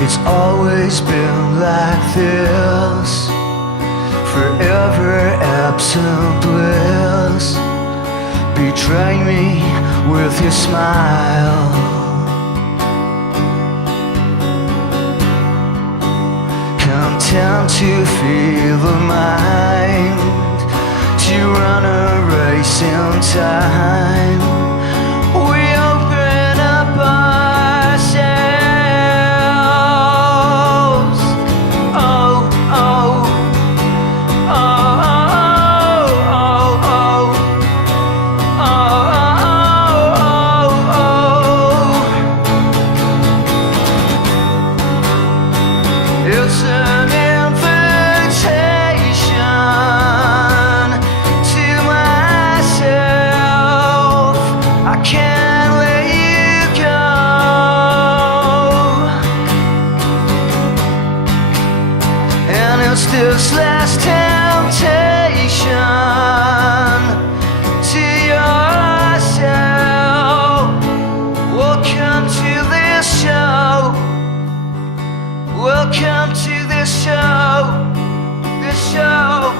It's always been like this, forever absent bliss. Betray me with your smile. Content to feel the mind, to run a race in time. We open up ourselves. Oh, oh, oh, oh, oh, oh, oh. It's an invitation to myself. I can't let you go, and it's this last temptation to yourself. Welcome to this show. Welcome to this show. This show.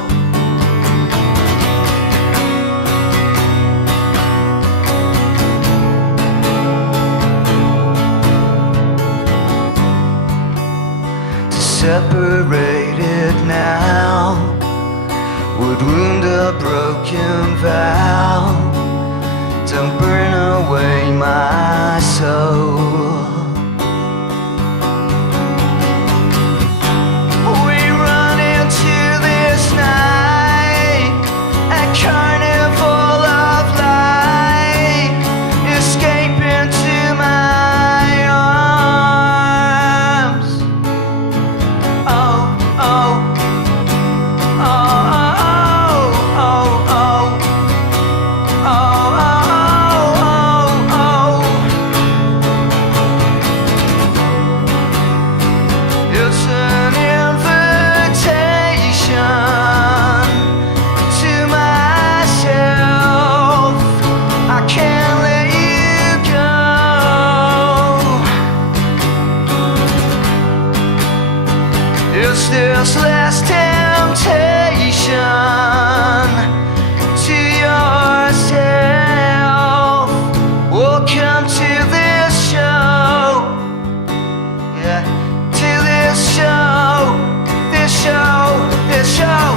Separated now would wound a broken vow. Don't burn away my soul. We run into this night, a carnival of light, escape into my arms. Oh, oh, oh, oh, oh, oh, oh, oh. It's an invitation to myself. I can't let you go. It's this last temptation to yourself. Welcome to this show. Yeah, to this show. This show. This show.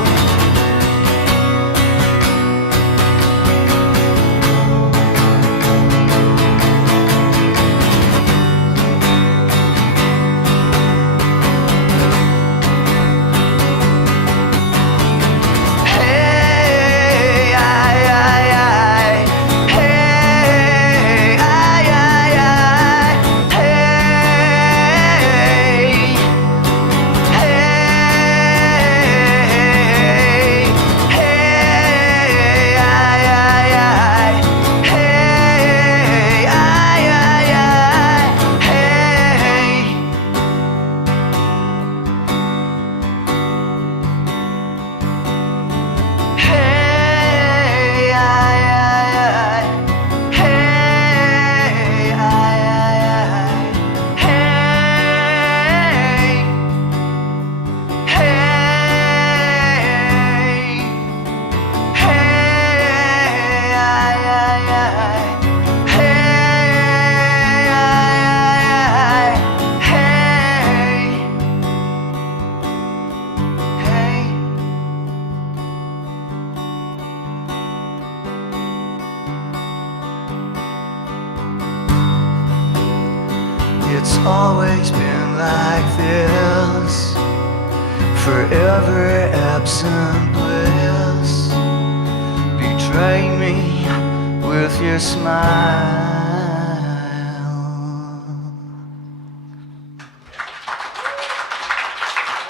Hey, I, hey, I, hey, It's always been like this, forever absent bliss. Betray me with your smile.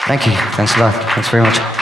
Thank you. Thanks a lot. Thanks very much.